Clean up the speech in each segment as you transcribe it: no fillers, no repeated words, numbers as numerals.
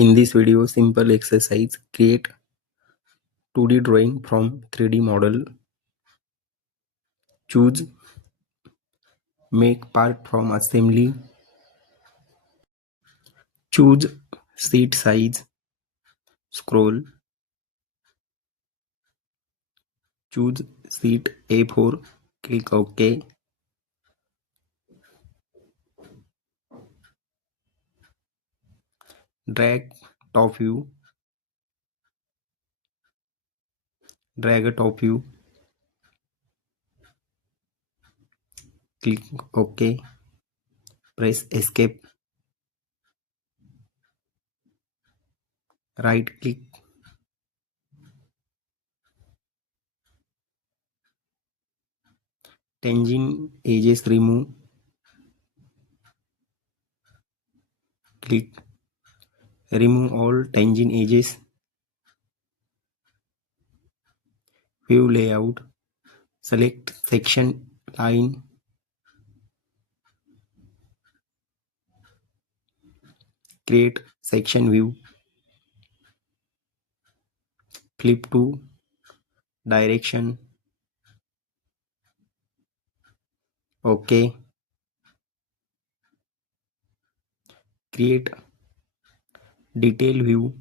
In this video, simple exercise: create 2D drawing from 3D model. Choose make part from assembly. Choose sheet size. Scroll. Choose sheet A4. Click OK. Drag top view. Drag a top view. Click OK. Press escape. Right click. Tangent edges remove. Click remove all tangent edges. View layout. Select section line. Create section view. Flip to direction. OK. Create detail view.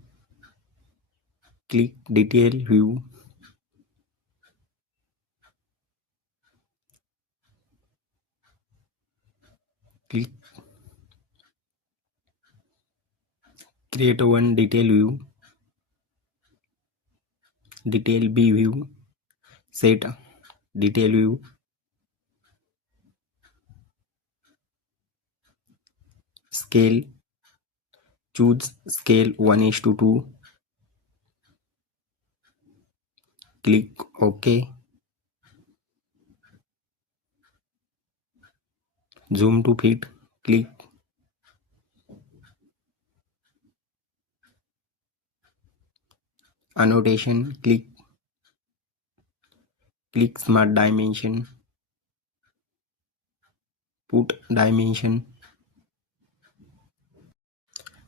Click detail view. Click create one detail view. Detail B view. Set detail view. Scale. Choose scale 1:2. Click OK. Zoom to fit. Click annotation. Click smart dimension. Put dimension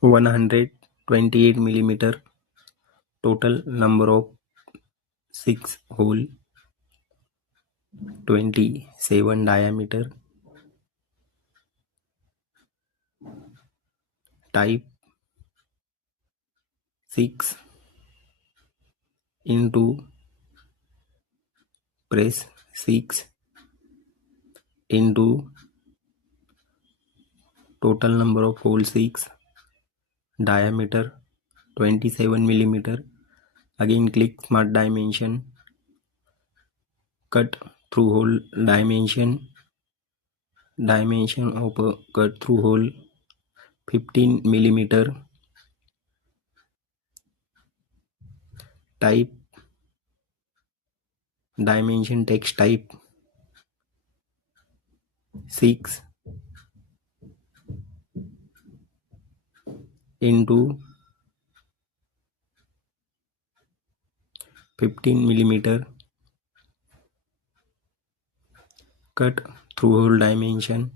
128 millimeter. Total number of 6 hole. 27 diameter. Type 6 into press 6 into total number of hole 6, diameter 27 millimeter. Again click smart dimension, cut through hole dimension of a cut through hole 15 millimeter. Type dimension text type 6 into 15 millimeter. Cut through hole dimension,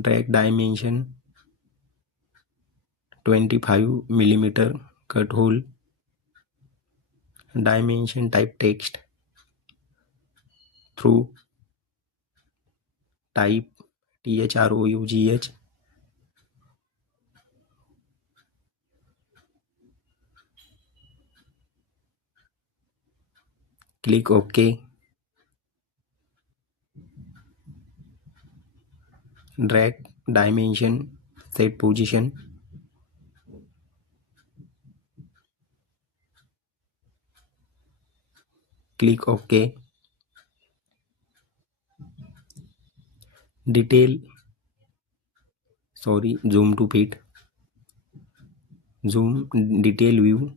drag dimension 25 millimeter. Cut hole dimension type text through type THROUGH. Click OK. Drag dimension, set position. Click OK. Zoom to fit. Zoom detail view.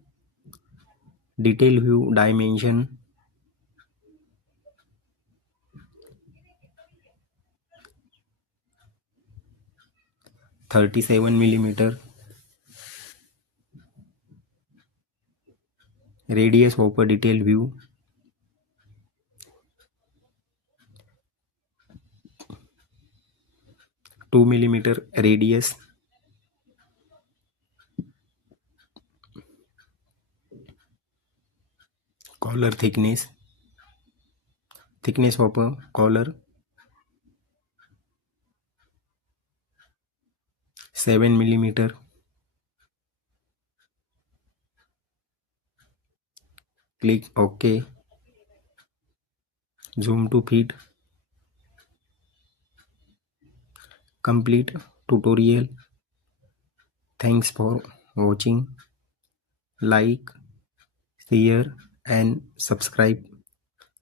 Detail view dimension 37 millimeter. Radius of a detail view 2 millimeter radius. collar thickness of a collar 7 millimeter. Click OK. Zoom to fit. Complete tutorial. Thanks for watching. Like, share and subscribe.